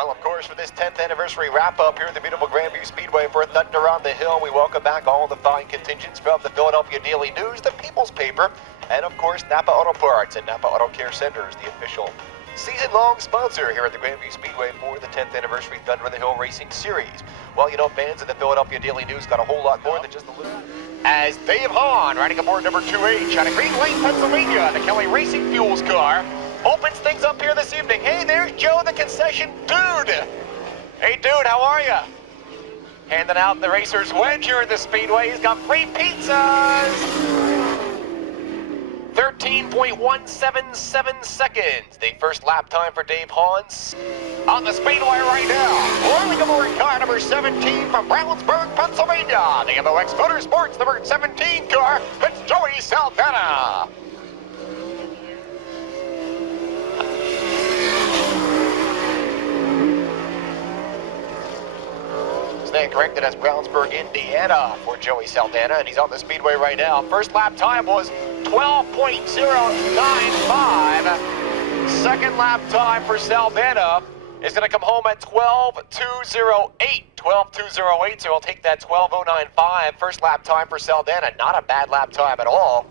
Well, of course, for this 10th anniversary wrap-up here at the beautiful Grandview Speedway for Thunder on the Hill, we welcome back all the fine contingents from the Philadelphia Daily News, the People's Paper, and, of course, Napa Auto Parts and Napa Auto Care Centers, the official season-long sponsor here at the Grandview Speedway for the 10th anniversary Thunder on the Hill Racing Series. Well, you know, fans of the Philadelphia Daily News got a whole lot more than just a little. As Dave Hahn, riding aboard number 2H out of Green Lane, Pennsylvania, the Kelly Racing Fuels car, opens things up here this evening. Hey, there's Joe, the concession dude. Hey, dude, how are ya? Handing out the racer's wedge here at the Speedway. He's got free pizzas. 13.177 seconds. The first lap time for Dave Hahn on the Speedway right now. Rolling aboard car number 17 from Brownsburg, Pennsylvania. The MOX Motorsports number 17 car. It's Joey Saldana. Stand corrected as Brownsburg, Indiana for Joey Saldana, and he's on the Speedway right now. First lap time was 12.095. Second lap time for Saldana is going to come home at 12.208. 12.208, so I'll take that 12.095. First lap time for Saldana, not a bad lap time at all.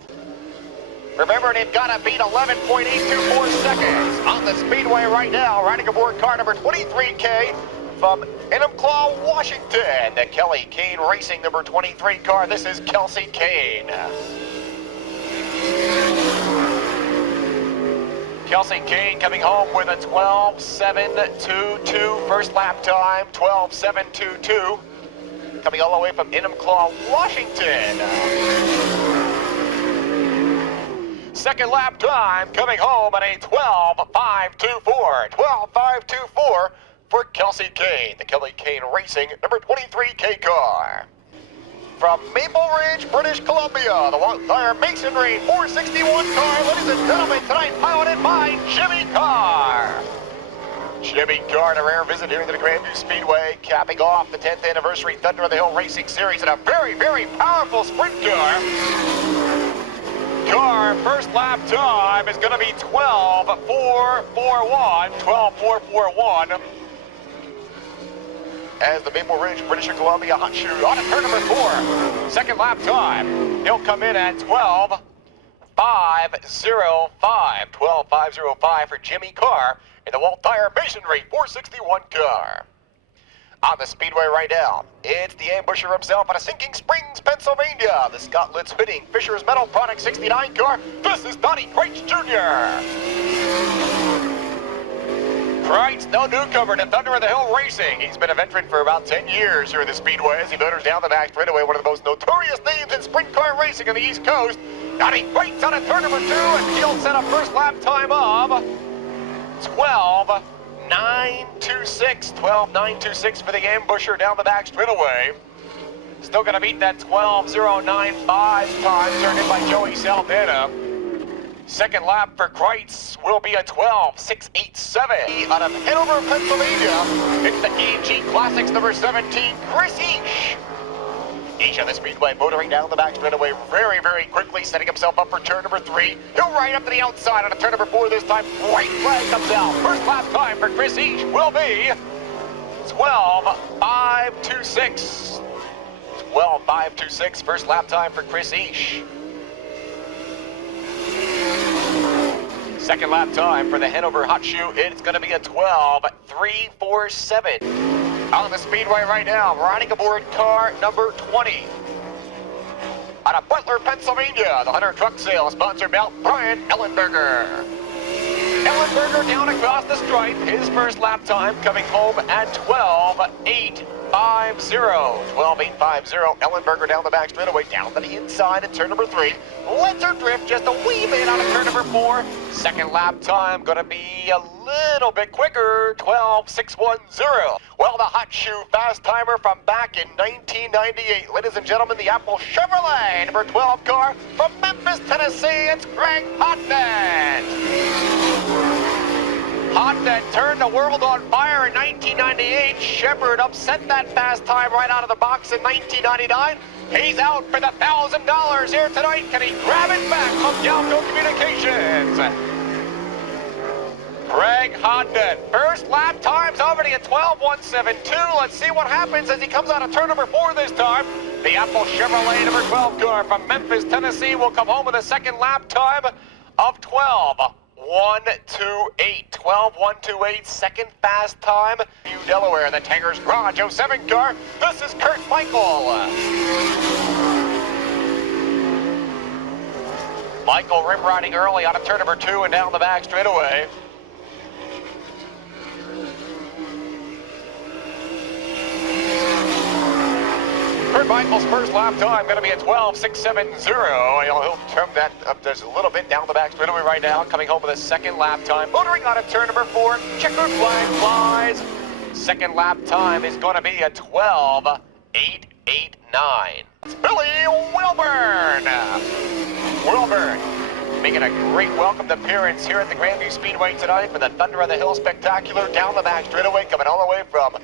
Remember, they've got to beat 11.824 seconds on the Speedway right now, riding aboard car number 23K from Enumclaw, Washington, the Kelly Kane Racing number 23 car. This is Kelsey Kane. Kelsey Kane coming home with a 12.722 first lap time, 12.722, coming all the way from Enumclaw, Washington. Second lap time coming home at a 12.524, 12.524 for Kelsey Kane, the Kelly Kane Racing number 23K car. From Maple Ridge, British Columbia, the Wildfire Masonry 461 car, ladies and gentlemen, tonight piloted by Jimmy Carr. Jimmy Carr, a rare visit here to the Grandview Speedway, capping off the 10th anniversary Thunder on the Hill Racing Series in a very, very powerful sprint car. Carr, first lap time is going to be 12.441, 12.441. As the Maple Ridge, British Columbia hot shoe on to turn number 4. Second lap time, he'll come in at 12.505. 12.505 for Jimmy Carr in the Walt Tire Masonry 461 car. On the Speedway right now, it's the ambusher himself out of Sinking Springs, Pennsylvania, the Scott Litz Fitting Fisher's Metal Product 69 car. This is Donnie Kreitz Jr. Kreitz, no newcomer to Thunder on the Hill Racing. He's been a veteran for about 10 years here at the Speedway as he motors down the back straightaway, one of the most notorious names in sprint car racing on the East Coast. Donnie Kreitz on a turn number 2, and he'll set a first lap time of 12.926. 12.926 for the ambusher down the back straightaway. Still going to beat that 12.095 time turned in by Joey Saldana. Second lap for Kreitz will be a 12.687. Out of Hanover, Pennsylvania, it's the E&G Classics number 17, Chris Each. Each on the Speedway motoring down the back straightaway very, very quickly, setting himself up for turn number 3. He'll ride up to the outside on a turn number 4 this time. White flag comes out. First lap time for Chris Each will be 12.526. 12.526, first lap time for Chris Each. Second lap time for the Hanover hot shoe, it's going to be a 12.347. On the Speedway right now, riding aboard car number 20. Out of Butler, Pennsylvania, the Hunter Truck Sale, sponsored by Brian Ellenberger. Ellenberger down across the stripe, his first lap time coming home at 12.850. 12.850. Ellenberger down the back straightaway, down to the inside at turn number 3. Lets her drift just a wee bit out of turn number 4. Second lap time going to be a little bit quicker, 12.610. Well, the hot shoe fast timer from back in 1998. Ladies and gentlemen, the Apple Chevrolet number 12 car from Memphis, Tennessee. It's Greg Hotnet. Hotnet turned the world on fire in 1998. Shepard upset that fast time right out of the box in 1999. He's out for the $1,000 here tonight. Can he grab it back from Galco Communications? Greg Hodden. First lap time's already at 12:172. Let's see what happens as he comes out of turn number 4 this time. The Apple Chevrolet number 12 car from Memphis, Tennessee will come home with a second lap time of 12:128. 12:128, second fast time. New Delaware, the Tanger's Garage 07 car. This is Kurt Michael. Michael rim riding early out of turn number 2 and down the back straightaway. Kurt Michael's first lap time going to be at 12:670. He'll turn that up just a little bit down the back straightaway right now, coming home with a second lap time. Motoring out of turn number 4. Checkered flag flies. Second lap time is going to be at 12:889. It's Billy Wilburn. Wilburn making a great welcomed appearance here at the Grandview Speedway tonight for the Thunder on the Hill Spectacular. Down the back straightaway, coming all the way from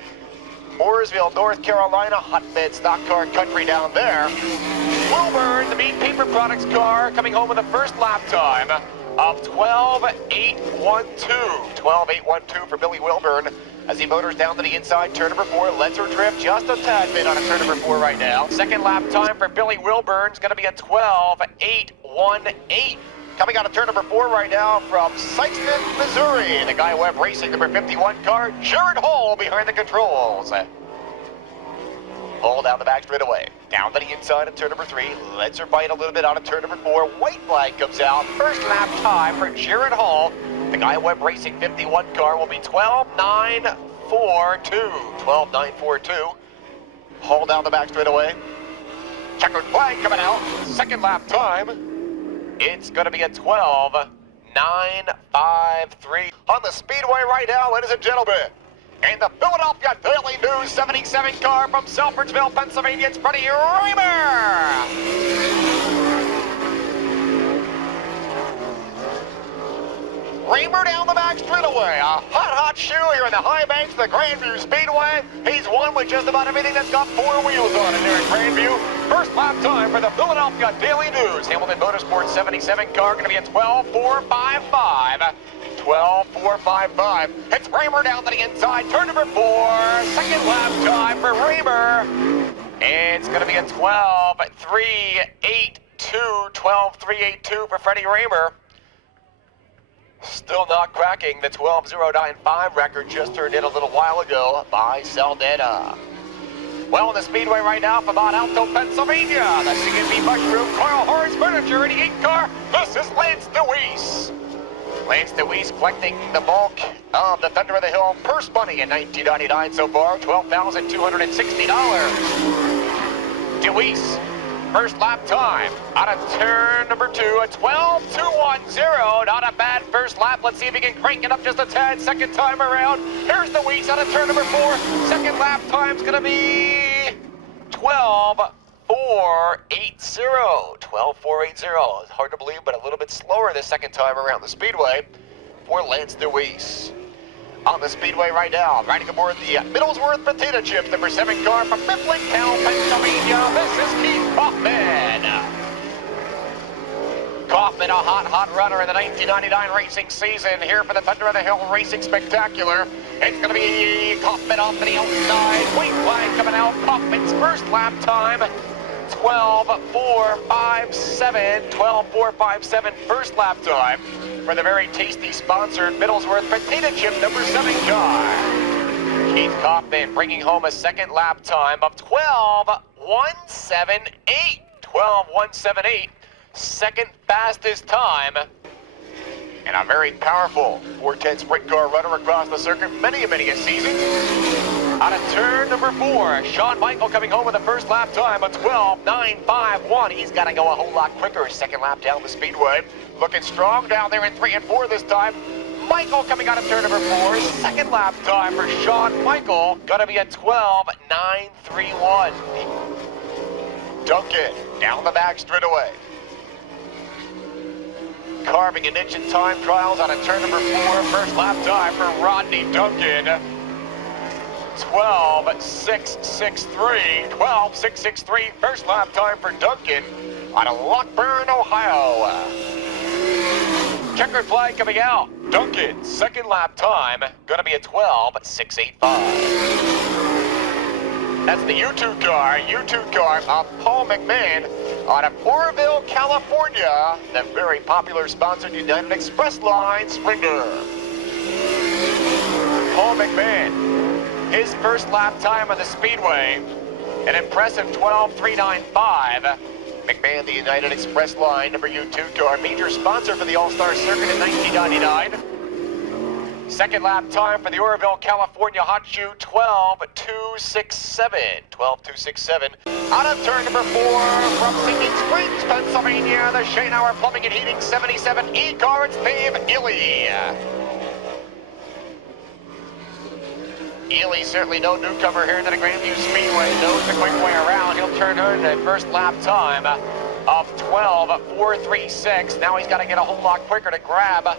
Mooresville, North Carolina, hotbed stock car country down there. Wilburn, the Meat Paper Products car, coming home with a first lap time of 12:812. 12:812 for Billy Wilburn as he motors down to the inside, turn number 4, lets her drift just a tad bit on a turn number 4 right now. Second lap time for Billy Wilburn is going to be at 12:818. Coming out of turn number 4 right now from Sykeston, Missouri, the Guy Webb Racing number 51 car, Jared Hall behind the controls. Hall down the back straightaway, down to the inside of turn number 3, lets her bite a little bit out of turn number 4. White flag comes out. First lap time for Jared Hall. The Guy Webb Racing 51 car will be 12:942. 12:942. Hall down the back straightaway. Checkered flag coming out. Second lap time. It's going to be a 12:953 on the Speedway right now, ladies and gentlemen. And the Philadelphia Daily News 77 car from Selfridgeville, Pennsylvania, it's Freddie Reimer. Reimer down the back straightaway. A hot shoe here in the high banks of the Grandview Speedway. He's won with just about everything that's got 4 wheels on it there at Grandview. First lap time for the Philadelphia Daily News. Hamilton Motorsports 77 car going to be at 12:455. 12:455. It's Reimer down to the inside. Turn number 4. Second lap time for Reimer. It's going to be a 12:382. 12:382 for Freddie Reimer. Still not cracking the 12:095 record just turned in a little while ago by Saldana. Well, in the Speedway right now from Mount Alto, Pennsylvania, the C&B Mushroom Carl Horse Furniture 88 car, this is Lance DeWeese. Lance DeWeese collecting the bulk of the Thunder of the Hill purse money in 1999 so far, $12,260. DeWeese, first lap time out of turn number 2 at 12:210. Not a bad first lap. Let's see if he can crank it up just a tad second time around. Here's DeWeese out of turn number 4. Second lap time's going to be 12:480. 12:480. It's hard to believe, but a little bit slower the second time around the Speedway for Lance DeWeese. On the Speedway right now, riding aboard the Middlesworth Potato Chips, number 7 car from Mifflintown, Pennsylvania. This is Keith Kaufman. Kaufman, a hot runner in the 1999 racing season here for the Thunder of the Hill Racing Spectacular. It's going to be Kaufman off to the outside. White flag coming out. Kaufman's first lap time, 12:457. 12:457 first lap time for the very tasty sponsored Middlesworth Potato Chip number 7 car. Keith Kaufman bringing home a second lap time of 12:178. 12:178. Second fastest time. And a very powerful 410 sprint car runner across the circuit many a season. Out of turn number 4, Shawn Michael coming home with the first lap time of 12:951. He's got to go a whole lot quicker. Second lap down the Speedway. Looking strong down there in 3 and 4 this time. Michael coming out of turn number 4. Second lap time for Shawn Michael. Going to be at 12:931. Duncan down the back straightaway. Carving an inch in time trials on a turn number 4. First lap time for Rodney Duncan. 12:663. 12:663. First lap time for Duncan out of Lockburn, Ohio. Checkered flag coming out. Duncan, second lap time, gonna be a 12.685. That's the U2 car of Paul McMahon out of Oroville, California, the very popular sponsored United Express Line Sprinter. Paul McMahon, his first lap time on the Speedway, an impressive 12.395. McMahon, the United Express Line number U2 car, major sponsor for the All-Star Circuit in 1999. Second lap time for the Oroville, California hot shoe, 12.267. 12.267. Out of turn number 4 from Sinking Springs, Pennsylvania, the Shaneauer Plumbing and Heating 77 E-car, it's Dave Ely. Ely, certainly no newcomer here to the Grandview Speedway, knows the quick way around. He'll turn in a first lap time of 12.436. Now he's got to get a whole lot quicker to grab a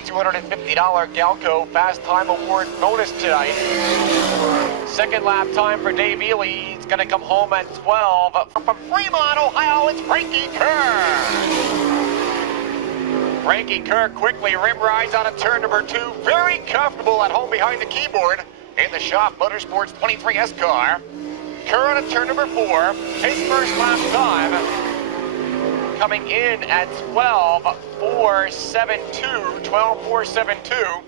$250 Galco Fast Time Award bonus tonight. Second lap time for Dave Ely. He's going to come home at 12. From Fremont, Ohio, it's Frankie Kerr. Frankie Kerr quickly rim rides out of turn number 2. Very comfortable at home behind the keyboard in the Shop Motorsports 23S car. Kerr out of turn number 4. His first lap time coming in at 12.472. 12.472.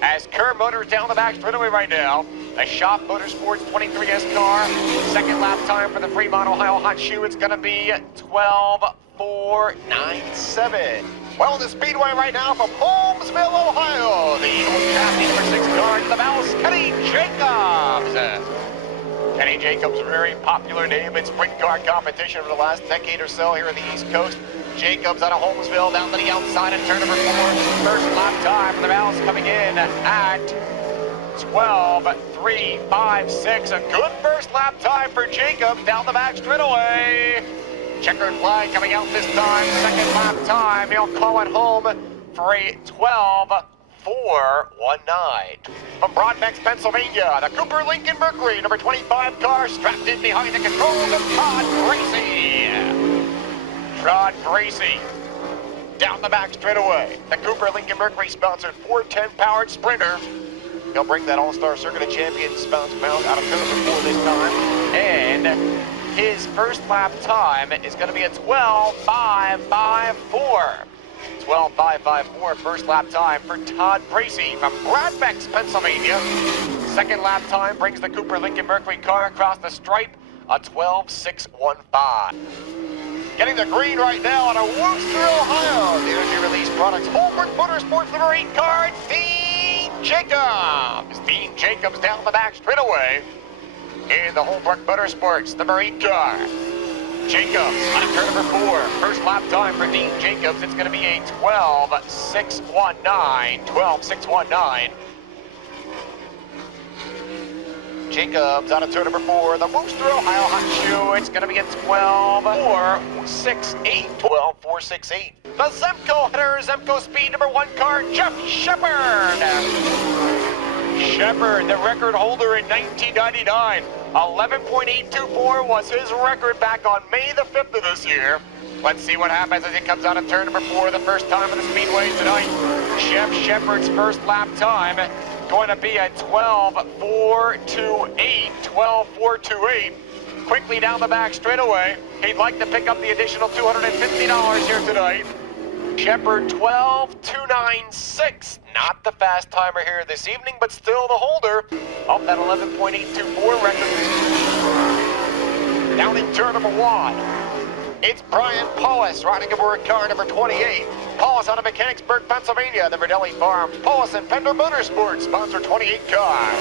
As Kerr motors down the back straightaway right now. A Shop Motorsports 23S car. Second lap time for the Fremont, Ohio hot shoe. It's going to be 12.497. Well, the Speedway right now from Holmesville, Ohio. The Eagles chassis number 6 car to the mouse, Kenny Jacobs. Kenny Jacobs, a very popular name in sprint car competition over the last decade or so here in the East Coast. Jacobs out of Holmesville down to the outside at turn number 4. First lap time for the mouse coming in at 12.356. A good first lap time for Jacobs down the back straightaway. Checkered flag coming out this time. Second lap time. He'll call it home for a 12.419. From Broadbex, Pennsylvania, the Cooper Lincoln Mercury number 25 car strapped in behind the controls of Todd Gracie. Todd Gracie down the back straightaway. The Cooper Lincoln Mercury sponsored 410 powered Sprinter. He'll bring that All-Star Circuit of Champions bounce mount out of turn number 4 this time. And his first lap time is going to be a 12.554. 12.554 first lap time for Todd Bracey from Bradbex, Pennsylvania. Second lap time brings the Cooper Lincoln Mercury car across the stripe, a 12.615. Getting the green right now out of Wooster, Ohio. The Energy Release Products Holbrook Motorsports number 8 car, Dean Jacobs. Dean Jacobs down the back straightaway in the Holbrook Motorsports number 8 car. Jacobs on turn number 4. First lap time for Dean Jacobs. It's going to be a 12.619. 12.619. Jacobs out of turn number 4. The Wooster, Ohio hot shoe. It's going to be a 12.468. 12.468. The Zemco header, Zemco Speed number 1 car, Jeff Shepard. Shepard, the record holder in 1999. 11.824 was his record back on May the 5th of this year. Let's see what happens as he comes out of turn number 4 the first time in the Speedway tonight. Jeff Shepard's first lap time going to be a 12.428. 12.428. Quickly down the back straightaway. He'd like to pick up the additional $250 here tonight. Shepard 12.296. Not the fast timer here this evening, but still the holder of that 11.824 record. Down in turn number 1, it's Brian Paulus riding aboard car number 28. Paulus out of Mechanicsburg, Pennsylvania, the Verdelli Farms, Paulus and Pender Motorsports, sponsor 28 car.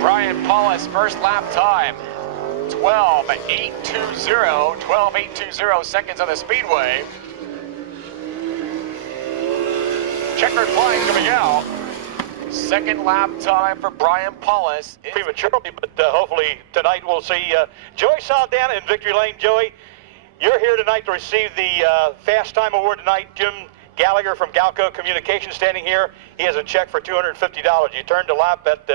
Brian Paulus, first lap time, 12.820, 12.820 seconds on the Speedway. Checkered flag coming out. Second lap time for Brian Paulus. Prematurely, but hopefully tonight we'll see Joey Saldana in Victory Lane. Joey, you're here tonight to receive the Fast Time Award tonight. Jim Gallagher from Galco Communications standing here. He has a check for $250. You turned a lap at,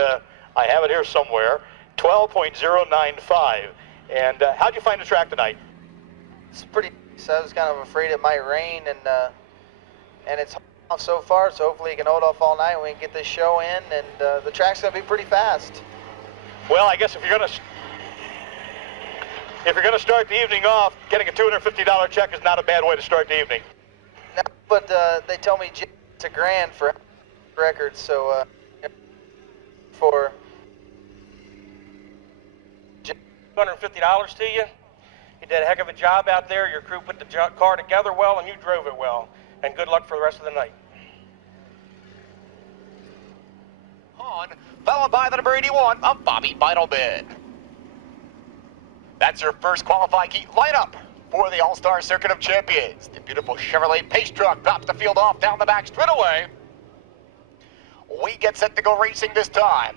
I have it here somewhere, 12.095. And how'd you find the track tonight? It's pretty So I was kind of afraid it might rain, and it's off so far, so hopefully it can hold off all night and we can get this show in, and the track's going to be pretty fast. Well, I guess if you're going to start the evening off, getting a $250 check is not a bad way to start the evening. No, but they tell me it's a grand for records, so for $250 to you. You did a heck of a job out there. Your crew put the car together well, and you drove it well. And good luck for the rest of the night. On, followed by the number 81 of Bobby Bechtelsville. That's your first qualifying heat lineup for the All-Star Circuit of Champions. The beautiful Chevrolet pace truck drops the field off down the back straightaway. We get set to go racing this time.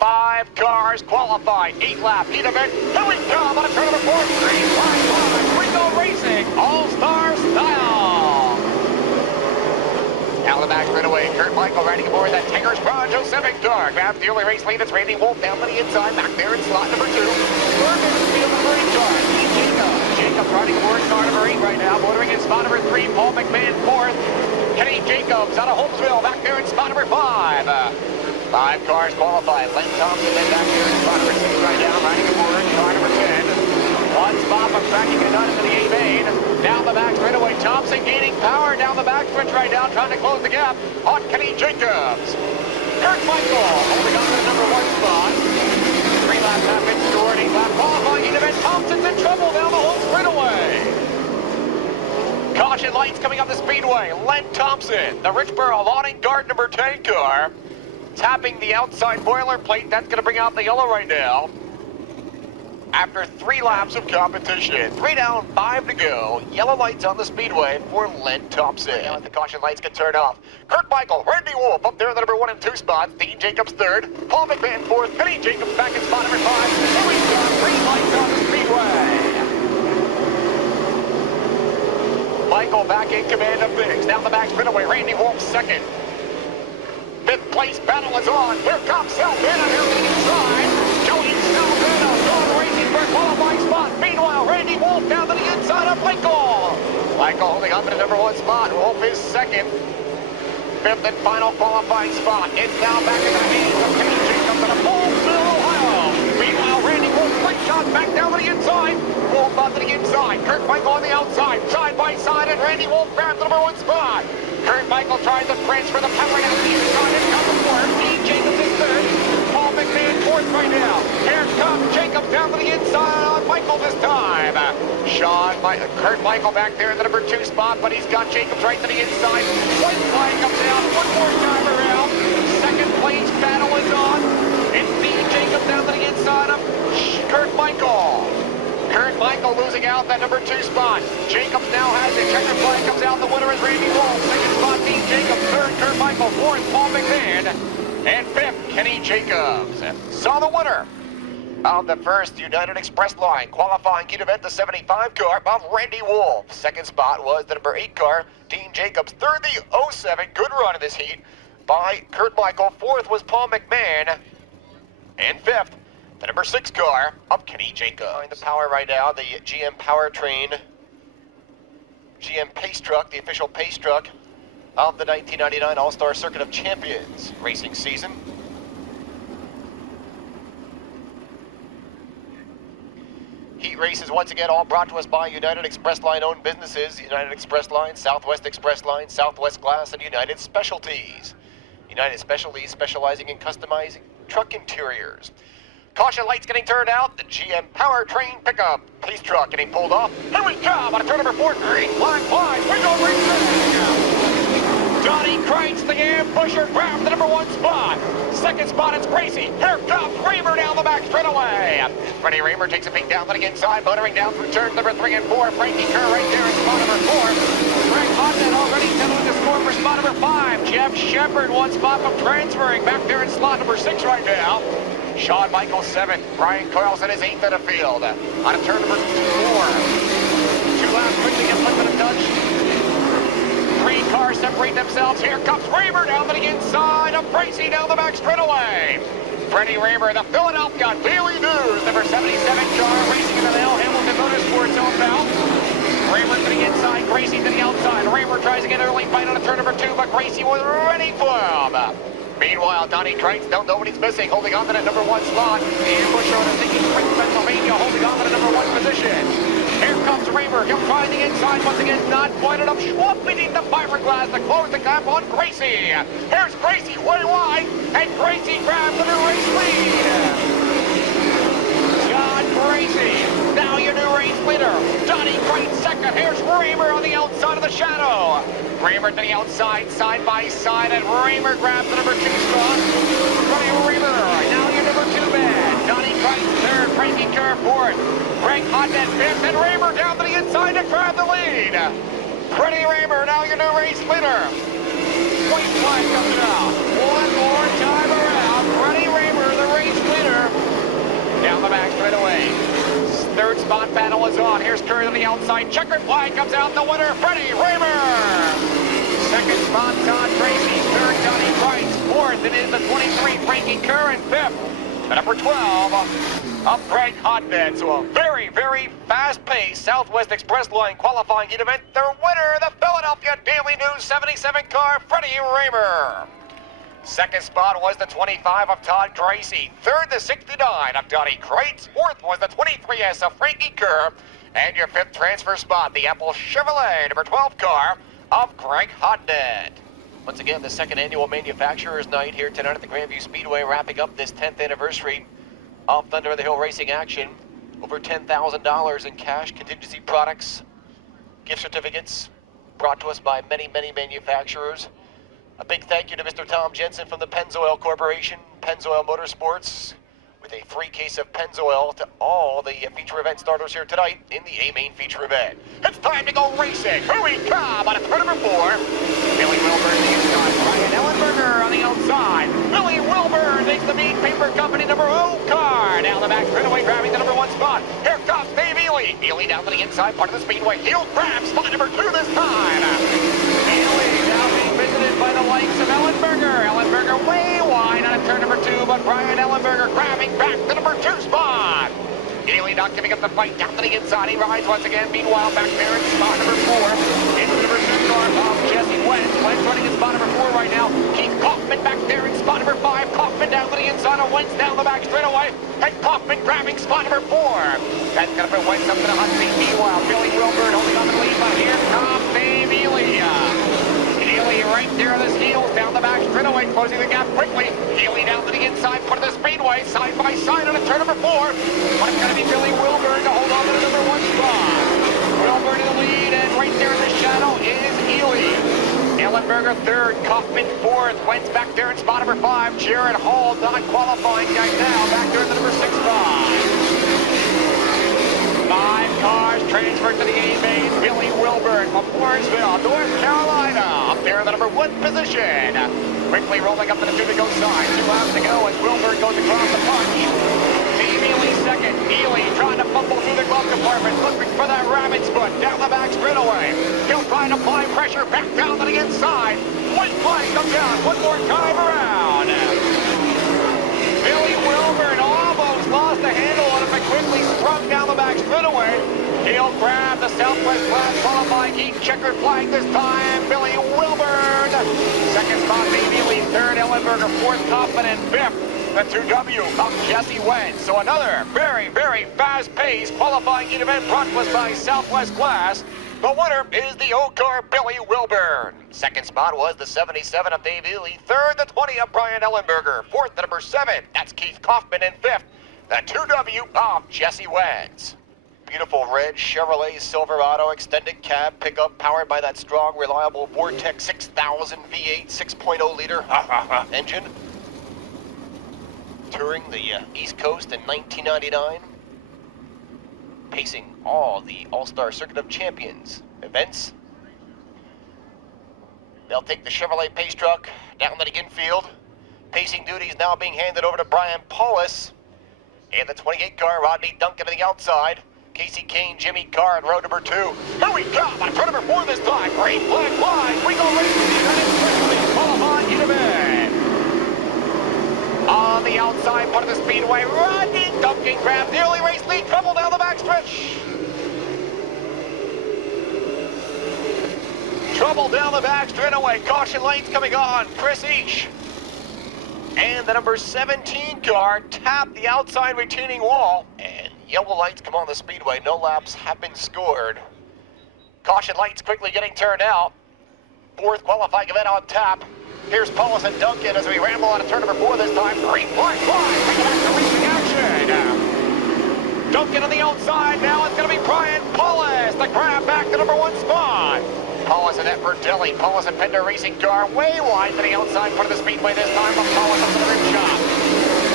5 cars qualified, 8-lap heat event. Here we come on a turn number 4, 3, 5, 5. We go racing, All-Star style. Down the back straightaway, Kurt Michael riding aboard that Tanger's Garage 07 car. Grabs the early race lead, it's Randy Wolf down to the inside, back there in slot number 2. Third in the field, number 8 car, Dean Jacobs. Jacobs riding aboard car number 8 right now, motoring in spot number 3, Paul McMahon 4th. Kenny Jacobs out of Holmesville, back there in spot number 5. 5 cars qualified. Len Thompson then back here in spot number 6 right now, riding aboard car number 10. One spot from tracking it out into the A main. Down the back straightaway, Thompson gaining power down the back stretch right now, trying to close the gap on Kenny Jacobs. Kurt Michael holding on to the number 1 spot. 3-lap half-inch scored, 8-lap qualifying heat event. Thompson's in trouble down the whole straightaway. Caution lights coming up the speedway. Len Thompson, the Richboro Lawn and Guard number 10 car, tapping the outside boiler plate. That's going to bring out the yellow right now. After 3 laps of competition, 3 down, 5 to go. Yellow lights on the speedway for Len Thompson. Now the caution lights can turn off. Kurt Michael, Randy Wolf up there in the number 1 and 2 spots. Dean Jacobs 3rd. Paul McMahon 4th. Kenny Jacobs back in spot number 5. Here we go. 3 lights on the speedway. Michael back in command of things. Down the back straightaway, Randy Wolf 2nd. 5th place battle is on. Here comes Salvana here on the inside. Joey Salvana going racing for a qualifying spot. Meanwhile, Randy Wolf down to the inside of Michael. Michael holding up in the number 1 spot. Wolf is 2nd. 5th and final qualifying spot. It's now back in the hands of Kenny Jacobs in a Holmesville, Ohio. Meanwhile, Randy Wolf quick shot back down to the inside. Wolf up to the inside. Kurt Michael on the outside. Side by side, and Randy Wolf grabs the number 1 spot. Kurt Michael tries to transfer the power down to the inside. Here comes the 4th. Dean Jacobs is 3rd. Paul McMahon 4th right now. Here comes Jacobs down to the inside on Michael this time. Kurt Michael back there in the number 2 spot, but he's got Jacobs right to the inside. White flag comes down. One more time around. 2nd place battle is on. It's Dean Jacobs down to the inside of Kurt Michael. Kurt Michael losing out that number 2 spot. Jacobs now has it. Checker flag comes out. The winner is Randy Wolf. 2nd spot, Dean Jacobs. 3rd, Kurt Michael. 4th, Paul McMahon. And 5th, Kenny Jacobs. So the winner of the first United Express line qualifying heat event, the 75 car of Randy Wolf. 2nd spot was the number 8 car, Dean Jacobs. 3rd, the 07. Good run in this heat by Kurt Michael. 4th was Paul McMahon. And 5th, the number 6 car of Kenny Jacobs. Behind the power right now, the GM Powertrain, GM Pace Truck, the official pace truck of the 1999 All-Star Circuit of Champions racing season. Heat races once again all brought to us by United Express Line owned businesses, United Express Line, Southwest Express Line, Southwest Glass, and United Specialties. United Specialties specializing in customizing truck interiors. Caution lights getting turned out. The GM Powertrain pickup pace truck getting pulled off. Here we come on a turn number 4. Green flag flies. We go racing. Johnny Kreitz, the ambusher, grabs the number 1 spot. 2nd spot, it's Gracie. Here comes Reamer down the back straightaway. Freddie Reamer takes a peek down to the inside, motoring down through turns number 3 and 4. Frankie Kerr right there in spot number 4. Greg Hodnett already settling the score for spot number 5. Jeff Shepard 1 spot from transferring back there in slot number 6 right now. Shawn Michaels 7th. Brian Carlson is 8th in the field. On a turn number 4. 2 laps quickly get left in a touch. 3 cars separate themselves. Here comes Reamer down to the inside of Bracey down the back straightaway. Freddie Reamer, the Philadelphia Daily News, number 77 car, racing in the L. Hamilton Motorsports zone now. Raymer to the inside, Gracie to the outside. Raymer tries to get an early bite on a turn number 2, but Gracie was ready for him. Meanwhile, Donnie Kreitz, nobody's missing, holding on to that number 1 spot. Ambusher on a sinking sprint, Pennsylvania, holding on to the number 1 position. Here comes Raymer. He'll try the inside once again, not quite enough. Schwab beneath the fiberglass to close the gap on Gracie. Here's Gracie way wide, and Gracie grabs the race lead. John Gracie, now your new race leader. Donnie Kreitz second. Here's Raymer on the outside of the shadow. Raymer to the outside, side by side, and Raymer grabs the number 2 spot. Raymer, now your number 2 man. Donnie Kreitz third, Frankie Kerr fourth. Greg Hodnett fifth, and Raymer down to the inside to grab the lead. Freddie Raymer, now your new race leader. White flag comes out. One more time around. Freddie Raymer, the race leader. Down the back straight away. Third spot battle is on. Here's Curry on the outside. Checkered flag comes out. The winner, Freddie Raymer. Second spot, Todd Tracy. Third, Donnie Kreitz. Fourth, it is the 23, Frankie Kerr. And fifth, the number 12, of Greg Hodnett. So a very, very fast-paced Southwest Express Line qualifying heat event. The winner, the Philadelphia Daily News 77 car, Freddie Raymer. Second spot was the 25 of Todd Gracie. Third, the 69 of Donnie Kreitz. Fourth was the 23S of Frankie Kerr. And your fifth transfer spot, the Apple Chevrolet number 12 car of Greg Hodnett. Once again, the second annual Manufacturers Night here tonight at the Grandview Speedway, wrapping up this 10th anniversary of Thunder of the Hill racing action. Over $10,000 in cash, contingency products, gift certificates, brought to us by many, many manufacturers. A big thank you to Mr. Tom Jensen from the Pennzoil Corporation, Pennzoil Motorsports, with a free case of Pennzoil to all the feature event starters here tonight in the A-Main feature event. It's time to go racing. Here we come on a turn number 4. Billy Wilburn the inside, Brian Ellenberger on the outside. Billy Wilburn takes the Mead Paper Company number 0 car. Down the back straightaway, grabbing the number 1 spot. Here comes Dave Ely. Ely down to the inside part of the speedway. He'll grab spot number 2 this time. Ely now being visited by the likes of Ellenberger. Ellenberger way wide on a turn number 2, but Brian Ellenberger grabbing back the number 2 spot. Ely not giving up the fight down to the inside. He rides once again. Meanwhile, back there in spot number 4. Into number 2 car of Jesse Wentz. Wentz running in spot number 4 right now. Keith Kaufman back there in spot number 5. Kaufman down to the inside of Wentz down the back straightaway. And Kaufman grabbing spot number 4. That's going to put Wentz up to the hot seat. Meanwhile, Billy Wilburn holding on to the lead, but here comes Dave Ely. Ely right there on his heels down the back straightaway, closing the gap quickly. Ely down to the inside, part of the speedway, side by side on a turn number 4. But it's going to be Billy Wilburn to hold on to the number 1 spot. Wilburn in the lead, and right there in the shadow is Ely. Ellenberger third, Kaufman fourth, Wentz back there in spot number 5. Jared Hall not qualifying right now, back there in the number 6 spot. 5 cars transferred to the A-Main. Billy Wilburn from Lawrenceville, North Carolina, up there in the number 1 position. Quickly rolling up to the 2-to-go side. 2 laps to go as Wilburn goes across the punch. Dave Ely second. Ely trying to fumble through the glove compartment, looking for that rabbit's foot down the back straightaway. He'll try to apply pressure back down to the inside. White flag comes down one more time around. Billy Wilburn almost lost the handle on it, but quickly sprung down the back straightaway. He'll grab the Southwest class qualifying heat. Checkered flag this time. Billy Wilburn. Second spot, Dave Ely. Third, Ellenberger. Fourth, Kaufman. And fifth, the 2W of Jesse Wentz. So another very, very fast-paced qualifying heat event brought to us by Southwest Glass. The winner is the O-car Billy Wilburn. Second spot was the 77 of Dave Ely. Third, the 20 of Brian Ellenberger. Fourth, the number 7, that's Keith Kaufman. And fifth, the 2W of Jesse Wentz. Beautiful red Chevrolet Silverado extended cab pickup powered by that strong, reliable Vortex 6000 V8 6.0 liter engine. Touring the East Coast in 1999. Pacing all the All-Star Circuit of Champions events. They'll take the Chevrolet Pace Truck down to the infield. Pacing duties now being handed over to Brian Paulus. And the 28 car, Rodney Duncan on the outside. Casey Kane, Jimmy Carr in row number 2. Here we come on turn number 4 this time. Green flag flies. We go racing and it's quickly qualifying in event. On the outside part of the speedway, Rodney Duncan grabs the early race lead, trouble down the backstretch. Trouble down the back straightaway. Caution lanes coming on. Chris Each. And the number 17 car tapped the outside retaining wall. And yellow lights come on the speedway. No laps have been scored. Caution lights quickly getting turned out. Fourth qualifying event on tap. Here's Paulus and Duncan as we ramble on to turn number 4 this time. Green flag fly. Bring it back to racing action. Duncan on the outside. Now it's going to be Brian Paulus. The grab back to number 1 spot. Paulus and Edward Paulus and Pender racing car way wide to the outside part of the speedway this time, but Paulus up to the rim shot.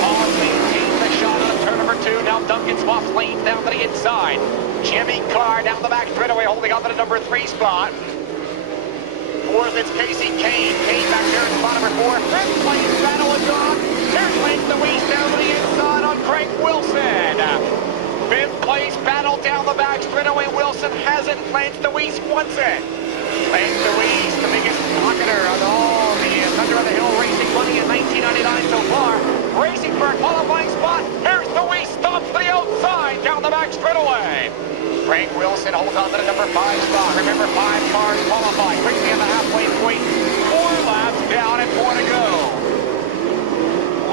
Paulus maintains the shot on turn number 2. Now Duncan swaps lanes down to the inside. Jimmy Carr down the back straightaway holding on to the number 3 spot. Fourth, it's Casey Kane. Kane back there in spot number 4. Fifth place, battle is on. Here's Lance Louise down to the inside on Craig Wilson. Fifth place, battle down the back straightaway. Wilson has it. Lance Louise wants it. Lance Louise, the biggest pocketer of all the Thunder on the Hill racing money in 1999 so far. Racing for a qualifying spot. Here's Louise, stops to the outside, down the back straightaway. Craig Wilson holds on to the number 5 spot. Remember, 5 cars qualify quickly on the halfway point. 4 laps down and 4 to go.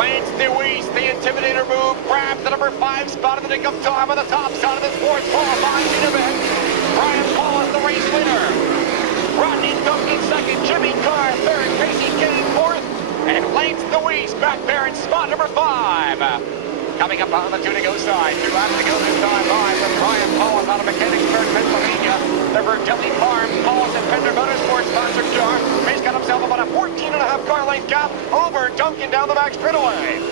Lance Louise, the Intimidator move, grabs the number 5 spot in the nick of time on the top side of this 4th qualifying event. Brian Paulus, the race winner. Rodney Duncan second, Jimmy Carr third, Casey Kane fourth, and Lance Louise back there in spot number 5. Coming up on the 2 to go side, 2 laps to go this time by from Brian Paulus out of Mechanicsburg, Pennsylvania. The Verdelli Farm, Paulus and Pender Motorsports sponsored car. He's got himself about a 14.5 car length gap over Duncan down the back straightaway.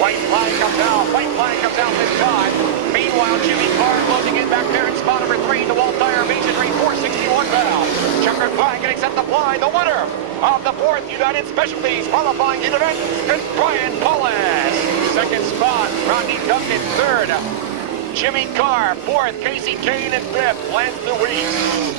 White flag comes out. White flag comes out this time. Meanwhile, Jimmy Carr closing in back there in spot number 3. The Walt Tire Masonry 461 valve. Checkered flag getting set to fly. The winner of the 4th United Specialties qualifying event is Brian Paulus. Second spot, Rodney Duncan. Third, Jimmy Carr. 4th, Casey Kane. And 5th, Lance Louise.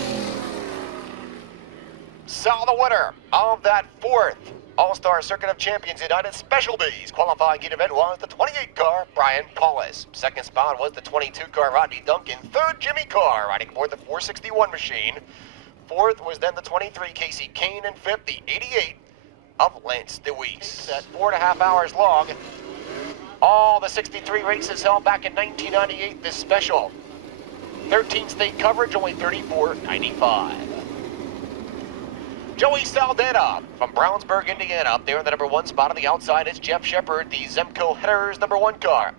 Saw the winner of that 4th All-Star Circuit of Champions United Specialties qualifying event was the 28 car Brian Paulus. Second spot was the 22 car Rodney Duncan. Third, Jimmy Carr riding aboard the 461 machine. Fourth was then the 23 Casey Kane, and 5th the 88 of Lance Louise. At 4.5 hours long. All the 63 races held back in 1998. This special 13 state coverage, only $34.95. Joey Saldana from Brownsburg, Indiana, up there in the number 1 spot. On the outside is Jeff Shepard, the Zemco Headers number 1 car.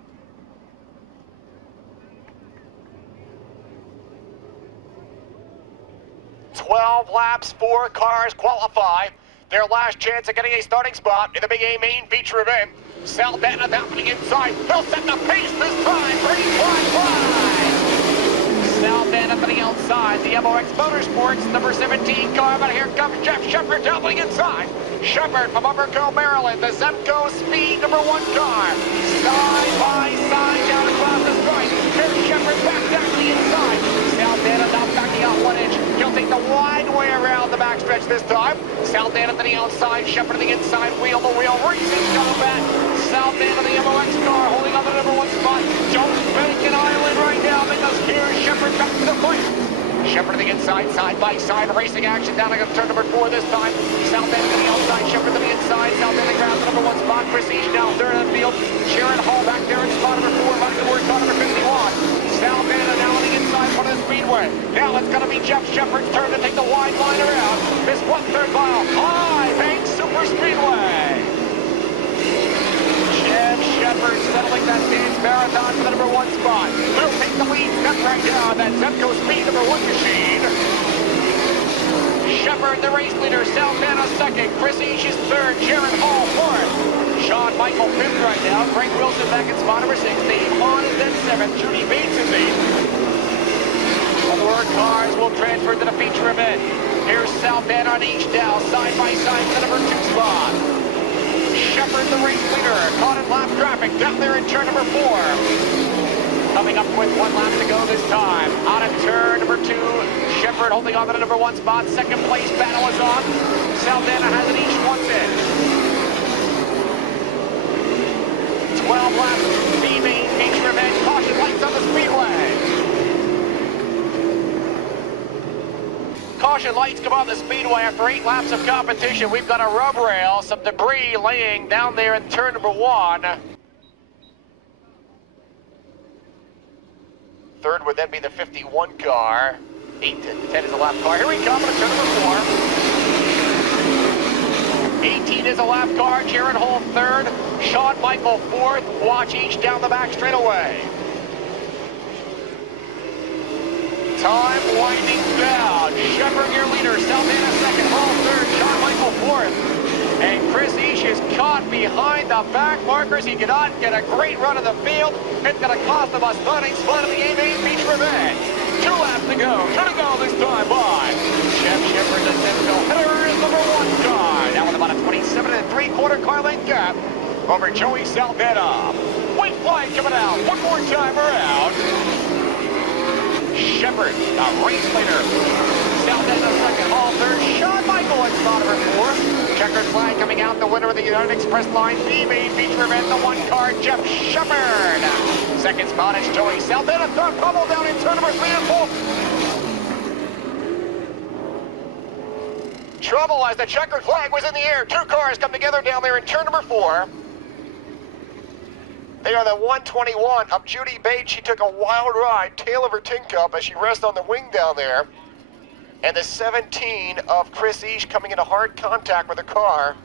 "12 laps, 4 cars qualify. Their last chance at getting a starting spot in the Big A main feature event. Saldana down to the inside. He'll set the pace this time. Green flag. Saldana to the outside, the MOX Motorsports, number 17 car, but here comes Jeff Shepard down the inside. Shepard from Upperco, Maryland, the Zemco Speed number 1 car. Side by side down across the stripe. Here's Shepard back down to the inside. Saldana now backing out 1 inch. He'll take the wide way around the backstretch this time. Saldana to the outside, Shepard to the inside, wheel to wheel, racing coming back. Saldana the MOX car holding on to the number 1 spot. Don't make an island right now because here's Shepard back to the fight. Shepard to the inside, side by side, racing action down to turn number 4 this time. Saldana to the outside, Shepard to the inside. Saldana grabs the number 1 spot. Chris Each now third in the field. Sharon Hall back there in spot number 4, running towards spot number 51. Saldana now on the inside front of the speedway. Now it's going to be Jeff Shepard's turn to take the wide line around this 1/3 mile high bank super speedway. Jeff Shepard settling that dance marathon for the number 1 spot. Will take the lead step right now on that Zemco Speed number 1 machine. Shepard the race leader, Saldana second, Chris Each is third, Sharon Hall fourth. Shawn Michael fifth right now, Frank Wilson back in spot number 6, Dave Hahn is then 7th, Judy Bates is 8th. 4 cars will transfer to the feature event. Here's Saldana on Each now, side by side to the number 2 spot. Shepard, the race leader, caught in lap traffic down there in turn number 4. Coming up with 1 lap to go this time. Out of turn number 2, Shepard holding on to the number 1 spot. Second place battle is on. Saldana has it Each once in. 12 laps, B main feature event. Caution lights on the speedway. caution lights come on the speedway after 8 laps of competition. We've got a rub rail, some debris laying down there in turn number 1. Third would then be the 51 car. 8 to 10 is a lap car. Here we come on turn number 4. 18 is a lap car. Jared Hall third. Shawn Michael fourth. Watch each down the back straightaway. Time winding down. Shepard your leader. Saldana second. Hall third. Shawn Michael fourth. And Chris Eash is caught behind the back markers. He cannot get a great run of the field. It's going to cost him a stunning spot in the A-Main Beach Revenge. 2 laps to go. 2 to go this time by Jeff Shepard. The Central header is number 1 car. Now with about a 27 3/4 car length gap over Joey Saldana. White flag coming out. One more time around. Shepard, the race leader. Saldana second, Hall third. Shawn Michael in spot number 4. Checkered flag coming out. The winner of the United Express line. B-Main feature event. The 1 car, Jeff Shepard. Second spot is Joey Saldana. Third bubble down in turn number 3 and 4. Trouble as the checkered flag was in the air. 2 cars come together down there in turn number 4. They are the 121 of Judy Bates. She took a wild ride, tail of her tin cup as she rests on the wing down there. And the 17 of Chris Eash coming into hard contact with the car.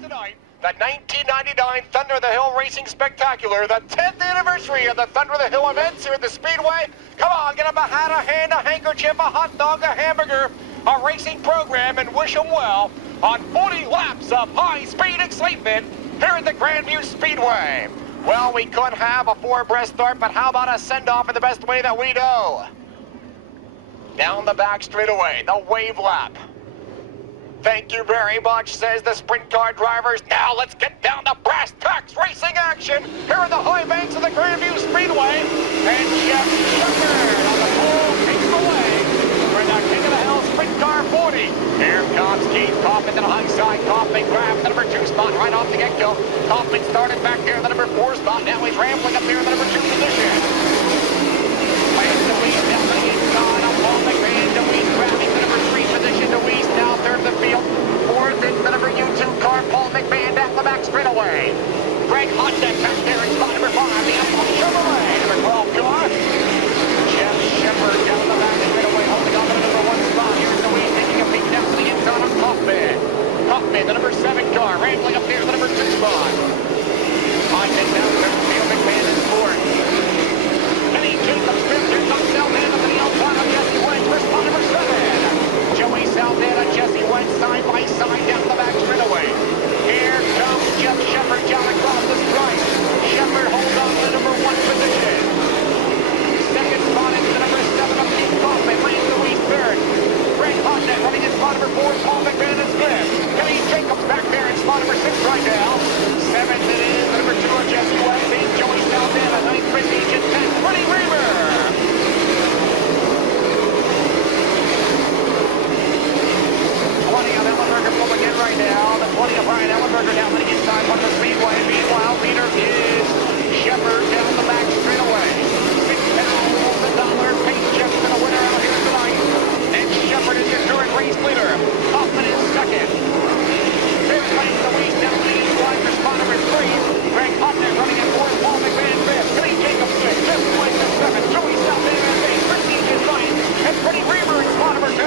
Tonight, the 1999 Thunder of the Hill Racing Spectacular, the 10th anniversary of the Thunder of the Hill events here at the Speedway. Come on, get up a hat, a hand, a handkerchief, a hot dog, a hamburger, a racing program, and wish them well on 40 laps of high-speed excitement here at the Grandview Speedway. Well, we could have a 4-abreast start, but how about a send-off in the best way that we know? Down the back straightaway, the wave lap. Thank you very much, says the sprint car drivers. Now let's get down to brass tacks racing action here in the high banks of the Grandview Speedway. And Jeff Shepard on the pole takes the way for the King of the Hill Sprint Car 40. Here comes Keith Kaufman to the high side. Kaufman grabs the number 2 spot right off the get-go. Kaufman started back there in the number 4 spot. Now he's rambling up there in the number 2 position. Plans the lead down the inside of Paul McMahon. DeWeese grabbing the number 3 position. DeWeese now third of the field. Fourth is the number U2 car. Paul McMahon down the back straightaway. Greg Hodneck back there in spot number 5. The Apple Chevrolet, number 12 car. Jeff Shepard down the back straightaway, holding on to the number 1 spot. Here's DeWeese taking a peek down to the inside of Kaufman. Kaufman, the number 7 car, rambling up there to the number 2 spot. Hodneck down third of the field. McMahon is fourth. Kenny Jacobs, here comes Saldana to the outside of Jesse Wentz for spot number 7. Joey Saldana, Jesse Wentz side by side down the back straightaway. Here comes Jeff Shepard down across the stripe. Shepard holds on to the number 1 position. Second spot is the number 7 of Keith Kaufman, leads the East third. Greg Hodneck running in spot number 4, Paul McMahon is fifth. Kenny Jacobs back there in spot number 6 right now. 7th it is the number 2 of Jesse Wentz, 8th Joey Saldana, 9th Chris Eash, and 10th Freddie Reamer. 20 of Ellenberger pulled again right now. The 20 of Brian Ellenberger down to the inside one of the Speedway. Meanwhile, leader is Shepard down the back straightaway. $6,000 Pete Jepson, a winner out here tonight. And Shepard is your current race leader. Kaufman is second. Fifth place the East down to the east line for spot number 3. Greg Hodneck running at 4th. Paul McMahon 5th. Kenny Jacobs 6th. Jesse Wentz is 7th. Joey Saldana is 8th. Chris Eash is 9th. And Freddie Reamer in spot number 10.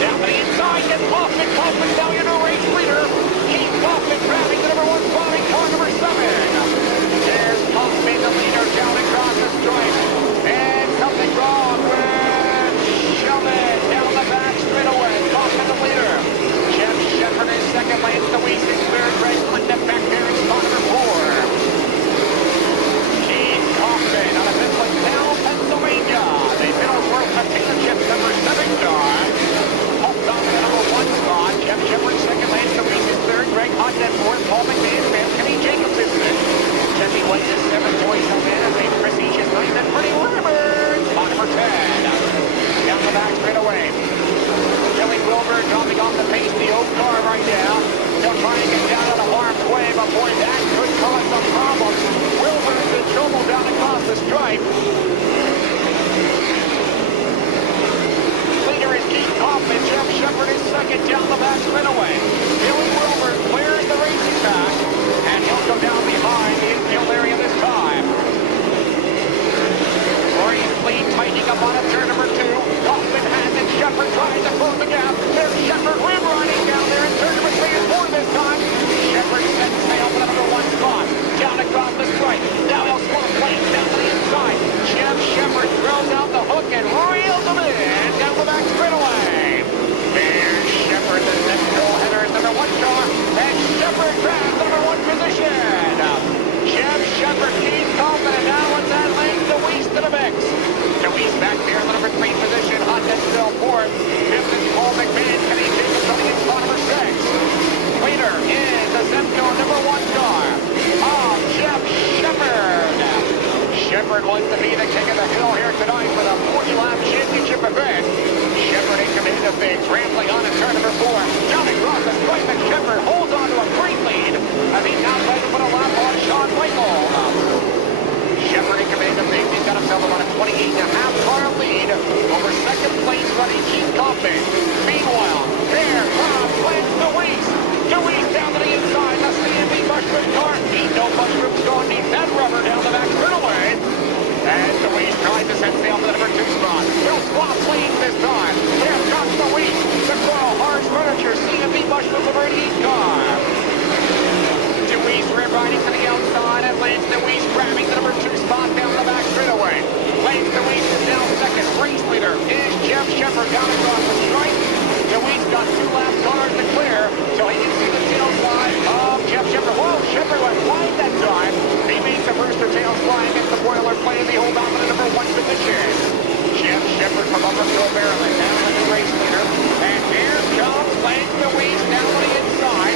Down to the inside, gets Kaufman. Kaufman now your new race leader. Keith Kaufman grabbing the number 1 spot in car number 7. There's Kaufman, the leader, down across the stripe. And something wrong with Sheldon down the back straightaway. Kaufman, the leader. Jeff Shepard is second, Lance DeWeese is third. Greg Hodneck back there in spot number 4. Keith Kaufman out of Bechtelsville, Pennsylvania. The Middlesworth potato chips number 7 car. On to the number 1 spot. Jeff Shepard second, Lance DeWeese is third. Greg Hodneck fourth. Paul McMahon fifth. Kenny Jacobs is fifth. Jesse Wentz is 7th. Joey Saldana is 8th. Chris Eash is 9th. And Freddie Reamer, spot number 10. Down the back straightaway. Kelly Wilbur dropping off the pace. The old car right now. They'll try and get down out of harm's way, but boy, that could cause some problems. Wilbur is in trouble down across the stripe. Shepherd is second down the back straightaway. Billy Wilbur clears the racing pack, and he'll go down behind the infield area this time. Maurice Lee tightening up on a turn number 2. Kaufman has it. Shepherd trying to close the gap. There's Shepherd rim riding down there in turn number 3 and 4 this time. Shepherd sets sail for the number 1 spot. Down across the stripe. Now he'll slow planes down to the inside. Jim Shepherd throws out the hook and reels them in down the back straightaway. There's Shepherd, the central header, number 1 car. And Shepherd grabs the number 1 position. Jim Shepherd, Keith Kaufman, and now it's at length DeWeese to the mix. DeWeese back there in the number 3 position. Honda still 4th. 5th is Paul McMahon. Kenny Jacobs coming in spot number 6. Leader is the Zemco number 1 car. Jeff Shepherd. Shepherd wants to be the king of the hill here tonight for the 40-lap championship event. Shepherd in command of things, rambling on in turn number 4. Down across the stripe, and Shepherd holds on to a great lead as he now tries to put a lap on Sean Michael. Shepherd in command of things. He's got himself about a 28.5-car lead over second place running Keith Kaufman. Meanwhile, there comes Lance DeWeese. DeWeese down to the inside. The CMB mushroom car. Ain't no mushrooms going deep. That rubber down the back straightaway. And DeWeese tries to set sail for the number 2 spot. He'll swap lanes this time. Here comes DeWeese. The Coral Harsh Furniture CMB mushroom over 88 car. DeWeese rim riding to the outside, and Lance DeWeese grabbing the number 2 spot down the back straightaway. Lance DeWeese is now second. Race leader is Jeff Shepherd down across the stripe. DeWeese got 2 lap cars to clear, so he can see the tail slide of Jeff Shepherd. Whoa, Shepherd went wide that time. He made some rooster tails fly against the boilerplate as he holds on to the number 1 position. Jeff Shepherd from Upperville, Maryland, now as the race leader. And here comes Lance DeWeese down to the inside.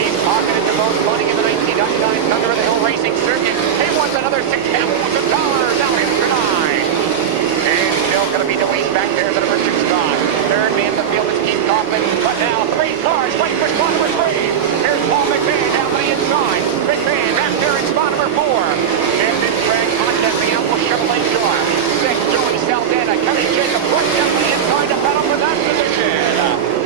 He's pocketed the most money in the 1999 Thunder of the Hill Racing Circuit. He wants another $6,000 out here tonight. And still going to be DeWeese back there, the number 2 spot. Third man in the field is Keith Kaufman. But now 3 cars wait for spot number 3. Here's Paul McMahon down to the inside. McMahon back there in spot number 4. Fifth is Greg Honda, the Apple Chevrolet car. 6th, Joey Saldana. Kenny Jacobs right down to the inside to battle for that position.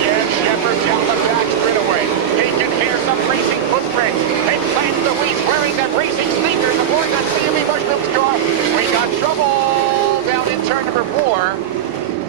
Jeff Shepherd down the back straightaway. He can hear some racing footprints. And Lance DeWeese wearing that racing sneakers aboard that CMB Mushrooms car. We got trouble down in turn number 4.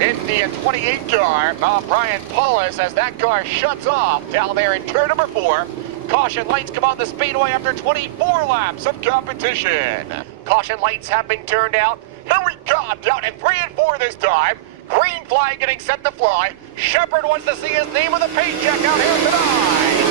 In the 28 car, Brian Paulus, as that car shuts off down there in turn number 4. Caution lights come on the Speedway after 24 laps of competition. Caution lights have been turned out. Here we come, down in 3 and 4 this time. Green flag getting set to fly. Shepherd wants to see his name on the paycheck out here tonight.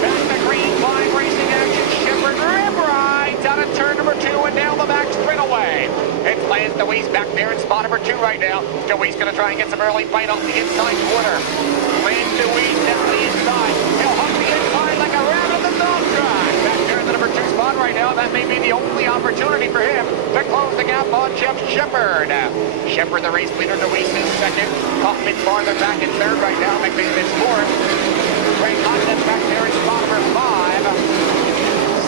Back to green flag racing action. Shepherd rim rides out of turn number 2 and down the back straightaway. It's Lance DeWeese back there in spot number 2 right now. DeWeese going to try and get some early fight off the inside corner. Lance DeWeese down the inside. He'll hook the inside like a rabbit at the dog track. Back there in the number 2 spot right now. That may be the only opportunity for him to close the gap on Jeff Shepherd. Shepherd, the race leader. DeWeese is second. Kaufman farther back in third right now. McMahon is 4th. Greg Honda back there in spot number 5.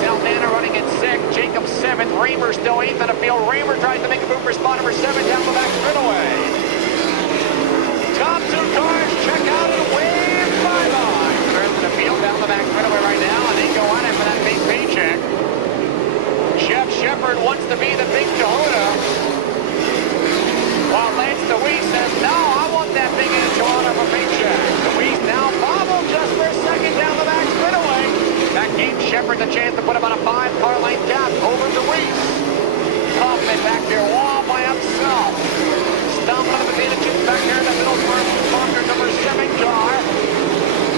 Saldana running in 6th. Jacobs 7th. Raymer still 8th in the field. Raymer tries to make a move for spot number 7 down the back straightaway. Top 2 cars check out and wave bye-bye. Third in the field down the back straightaway right now, and they go on it for that big paycheck. Jeff Shepherd wants to be the big Toyota, while Lance DeWeese says, no, I want that big Toyota for paycheck. DeWeese now bobbled just for a second down the back straightaway. That gave Shepherd the chance to put about a 5-car length gap over DeWeese. Kaufman back there all by himself. Stomping on the potato chips back there in the middle for Fokker number 7 car.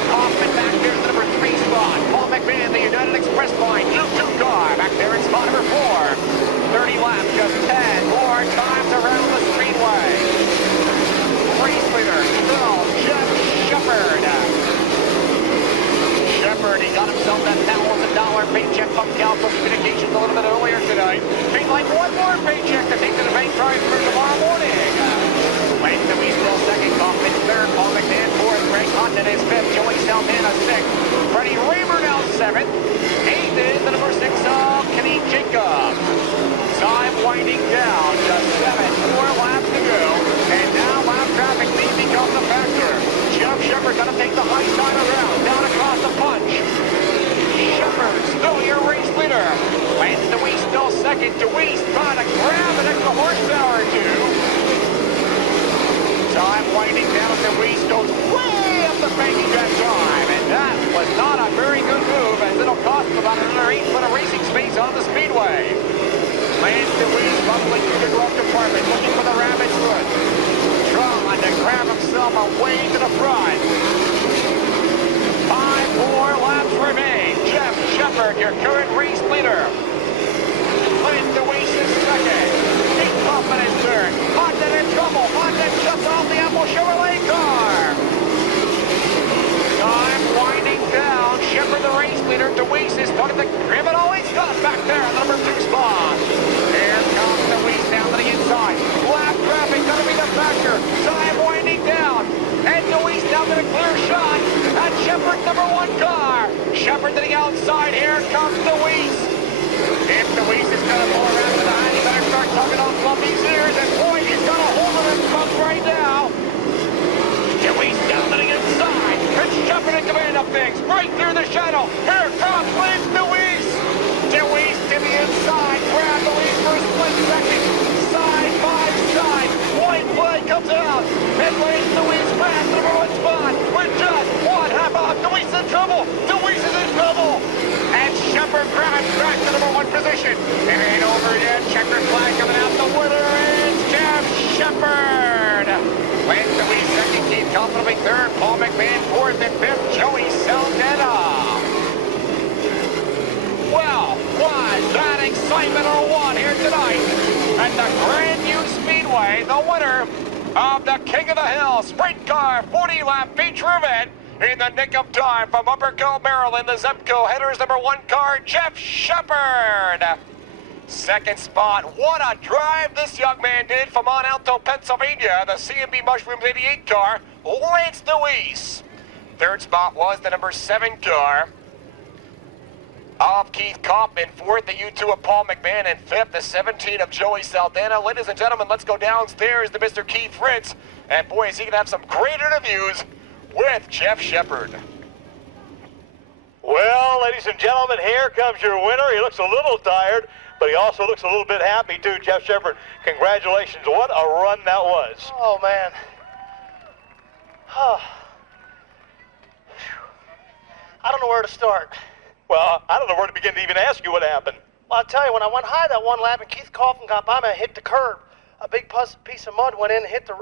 Kaufman back there in the number 3 spot. Paul McMahon, the United Express line, U2 car, back there in spot number 4. 30 laps, just 10 more times around the Speedway. Race leader, still Jeff Shepherd. Shepherd, he got himself that $1,000 paycheck from Galco Communications a little bit earlier tonight. He'd like one more paycheck to take to the bank drive for tomorrow morning. Lance DeWeese still second, Kaufman third, Paul McMahon 4th, Greg Honda is 5th, Joey Saldana 6th, Freddie Raymer now 7th, 8th is the number 6 of Kenny Jacobs. Time winding down, just 7 more laps to go, and now lap traffic Shepard going to take the high side around. Down across the punch. Shepard still your race leader. Lance DeWeese still second. DeWeese trying to grab an extra horsepower or two. Time winding down. DeWeese goes way up the banking that time. And that was not a very good move, as it'll cost him about another 8 foot of racing space on the speedway. Lance DeWeese bubbling through the glove department, looking for the rabbit's foot. Trying to grab himself a way to the front. 5 more laps remain. Jeff Shepard, your current race leader. Lance DeWeese is second. Pete Kaufman is third. Honda in trouble. Honda shuts off the Apple Chevrolet car. Time winding down. Shepard, the race leader. DeWeese is starting to grab it all he's got back there at the number 2 spot. Here comes DeWeese down to the inside. Lap traffic going to be the factor. Time winding down. And DeWeese now got a clear shot at Shepard's number 1 car. Shepard to the outside. Here comes DeWeese. If DeWeese is going to pull around to the hand, he better start tugging on Fluffy's ears. And boy, he's got a hold of his trunk right now. DeWeese down to the inside. And Shepard in command of things. Right through the shadow. Here comes Lance DeWeese. DeWeese to the inside. Grab the lead for a split second. Side by side. White flag comes out. And Lance DeWeese grabs the number 1 spot. With just 1 half out. DeWeese in trouble. DeWeese is in trouble. And Shepard grabs back to number 1 position. It ain't over yet. Checkered flag coming out. The winner is Jeff Shepard. Lance DeWeese second. Keith Kaufman will be third. Paul McMahon fourth and fifth. Joey Saldana. Well, was that excitement or what here tonight at the Grandview Speedway, the winner of the King of the Hill Sprint Car 40-lap feature event in the nick of time from Upperco, Maryland, the Zepco Headers number 1 car, Jeff Shepard. Second spot, what a drive this young man did from Mont Alto, Pennsylvania, the C&B Mushrooms 88 car, Lance DeWeese. Third spot was the number 7 car of Keith Kaufman. Fourth, the U2 of Paul McMahon. And fifth, the 17 of Joey Saldana. Ladies and gentlemen, let's go downstairs to Mr. Keith Fritz. And boy, is he going to have some great interviews with Jeff Shepard. Well, ladies and gentlemen, here comes your winner. He looks a little tired, but he also looks a little bit happy too. Jeff Shepard, congratulations. What a run that was. Oh, man. I don't know where to start. Well, I don't know where to begin to even ask you what happened. Well, I'll tell you, when I went high that 1 lap and Keith Kaufman got by me, I hit the curb. A big piece of mud went in and hit the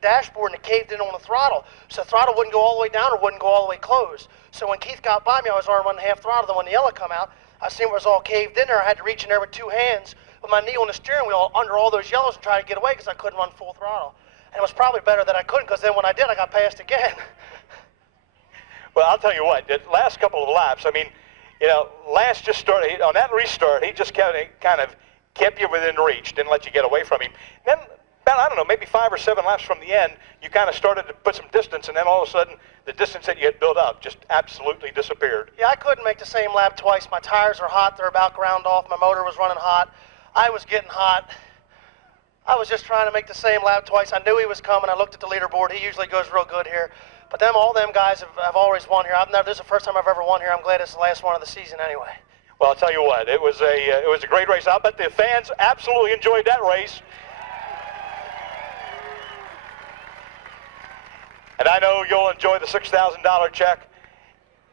dashboard, and it caved in on the throttle. So the throttle wouldn't go all the way down or wouldn't go all the way closed. So when Keith got by me, I was already running half throttle. Then when the yellow come out, I seen it was all caved in there. I had to reach in there with 2 hands with my knee on the steering wheel under all those yellows and try to get away because I couldn't run full throttle. And it was probably better that I couldn't, because then when I did, I got passed again. Well, I'll tell you what, the last couple of laps, I mean, you know, Lance just started, on that restart, he just kind of kept you within reach, didn't let you get away from him. Then, about, I don't know, maybe 5 or 7 laps from the end, you kind of started to put some distance, and then all of a sudden, the distance that you had built up just absolutely disappeared. Yeah, I couldn't make the same lap twice. My tires are hot. They're about ground off. My motor was running hot. I was getting hot. I was just trying to make the same lap twice. I knew he was coming. I looked at the leaderboard. He usually goes real good here. But all them guys have always won here. This is the first time I've ever won here. I'm glad it's the last one of the season anyway. Well, I'll tell you what, it was a great race. I'll bet the fans absolutely enjoyed that race. And I know you'll enjoy the $6,000 check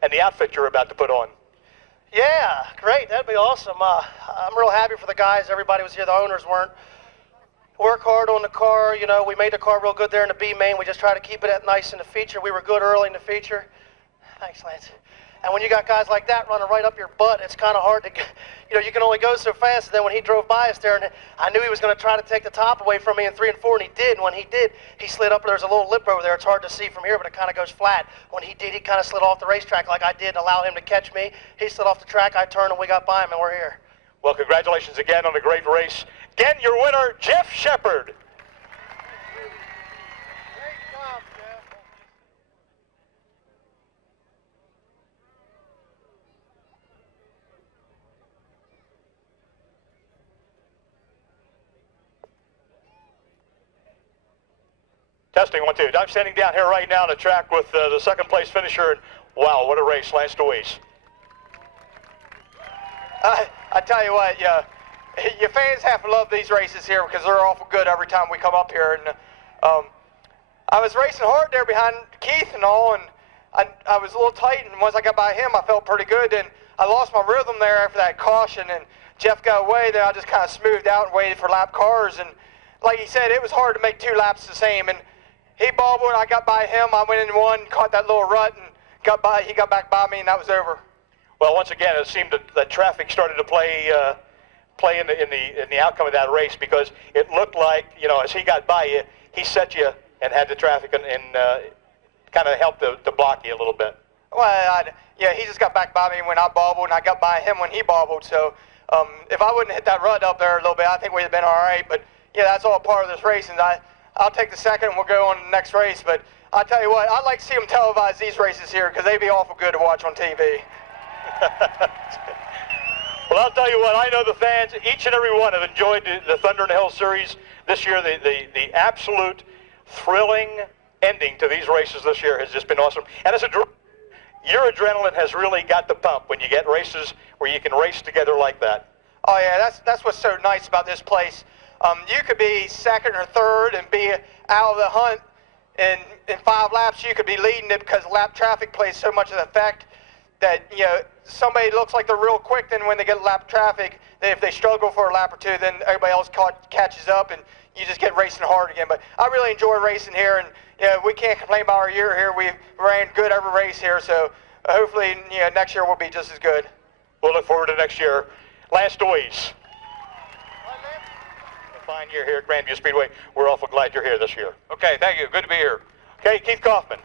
and the outfit you're about to put on. Yeah, great. That'd be awesome. I'm real happy for the guys. Everybody was here. The owners weren't. Work hard on the car. You know, we made the car real good there in the B main. We just try to keep it at nice in the feature. We were good early in the feature. Thanks, Lance. And when you got guys like that running right up your butt, it's kind of hard to, you know, you can only go so fast. And then when he drove by us there, and I knew he was going to try to take the top away from me in 3 and 4, and he did. And when he did, he slid up. There's a little lip over there. It's hard to see from here, but it kind of goes flat. When he did, he kind of slid off the racetrack like I did and allowed him to catch me. He slid off the track. I turned, and we got by him, and we're here. Well, congratulations again on a great race. Again, your winner, Jeff Shepard. Testing 1, 2. I'm standing down here right now on the track with the second place finisher, and wow, what a race, Lance DeWeese. I tell you what, your fans have to love these races here because they're awful good every time we come up here. And I was racing hard there behind Keith and all, and I was a little tight, and once I got by him, I felt pretty good. And I lost my rhythm there after that caution, and Jeff got away. Then I just kind of smoothed out and waited for lap cars. And like he said, it was hard to make 2 laps the same. And he bobbled, I got by him. I went in one, caught that little rut, and he got back by me, and that was over. Well, once again, it seemed that traffic started to play in the outcome of that race, because it looked like, you know, as he got by you, he set you and had the traffic and kind of helped to block you a little bit. Well, he just got back by me when I bobbled, and I got by him when he bobbled. So if I wouldn't hit that rut up there a little bit, I think we'd have been all right. But yeah, that's all part of this race, and I'll take the second, and we'll go on to the next race. But I'll tell you what, I'd like to see them televise these races here, because they'd be awful good to watch on TV. Well, I'll tell you what, I know the fans, each and every one, have enjoyed the Thunder in the Hill Series this year. The absolute thrilling ending to these races this year has just been awesome. And your adrenaline has really got the pump when you get races where you can race together like that. Oh yeah, that's what's so nice about this place. You could be second or third and be out of the hunt in 5 laps. You could be leading it because lap traffic plays so much of the effect that, you know, somebody looks like they're real quick, then when they get lap traffic, then if they struggle for a lap or 2, then everybody else catches up and you just get racing hard again. But I really enjoy racing here, and you know, we can't complain about our year here. We've ran good every race here, so hopefully, you know, next year will be just as good. We'll look forward to next year. Lance DeWeese. A fine year here at Grandview Speedway. We're awful glad you're here this year. Okay, thank you. Good to be here. Okay, Keith Kaufman.